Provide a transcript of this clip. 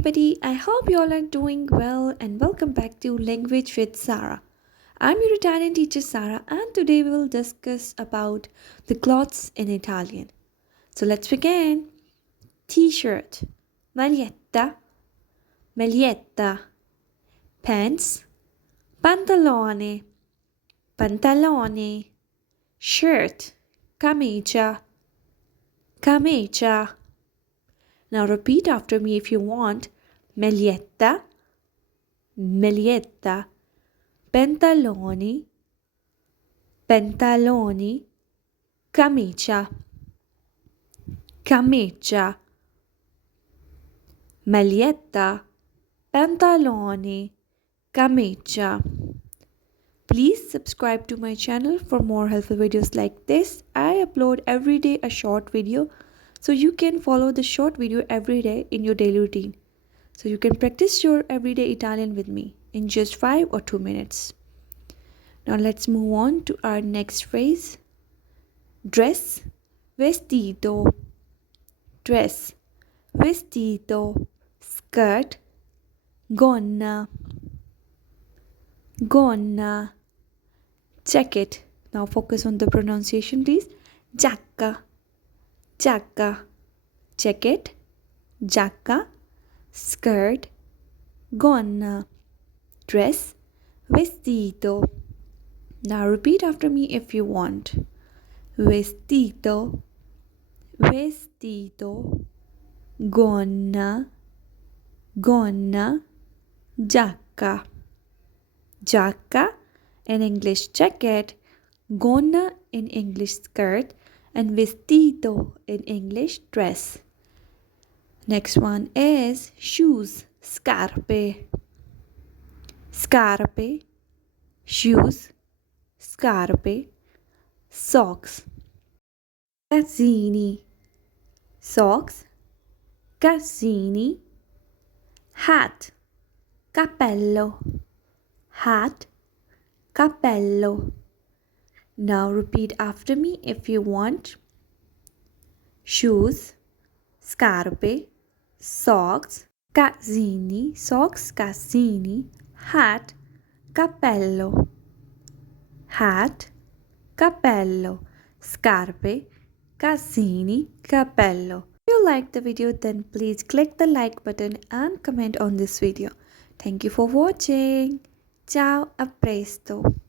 everybody. I hope you all are doing well and welcome back to Language with Sarah. I'm your Italian teacher Sarah and today we will discuss about the clothes in Italian. So let's begin. T-shirt, maglietta, maglietta, pants, pantalone, pantalone, shirt, camicia, camicia. Now repeat after me if you want. Maglietta, maglietta, pantaloni, pantaloni, camicia, camicia, maglietta, pantaloni, camicia. Please subscribe to my channel for more helpful videos like this. I upload every day a short video so you can follow the short video every day in your daily routine. So you can practice your everyday Italian with me in just 5 or 2 minutes. Now let's move on to our next phrase. Dress, vestito, dress, vestito, skirt, gonna, gonna, jacket. Now focus on the pronunciation please. Giacca, giacca, jacket, giacca, skirt, gonna, dress, vestito. Now repeat after me if you want. Vestito, vestito, gonna, gonna, giacca, giacca in English jacket, gonna in English skirt, and vestito in English dress. Next one is shoes, scarpe, scarpe, shoes, scarpe, socks, calzini, socks, calzini, hat, cappello, hat, cappello. Now repeat after me if you want. Shoes, scarpe, socks, calzini, socks, calzini, hat, cappello, hat, cappello, scarpe, calzini, cappello. If you like the video then please click the like button and comment on this video. Thank you for watching. Ciao, a presto.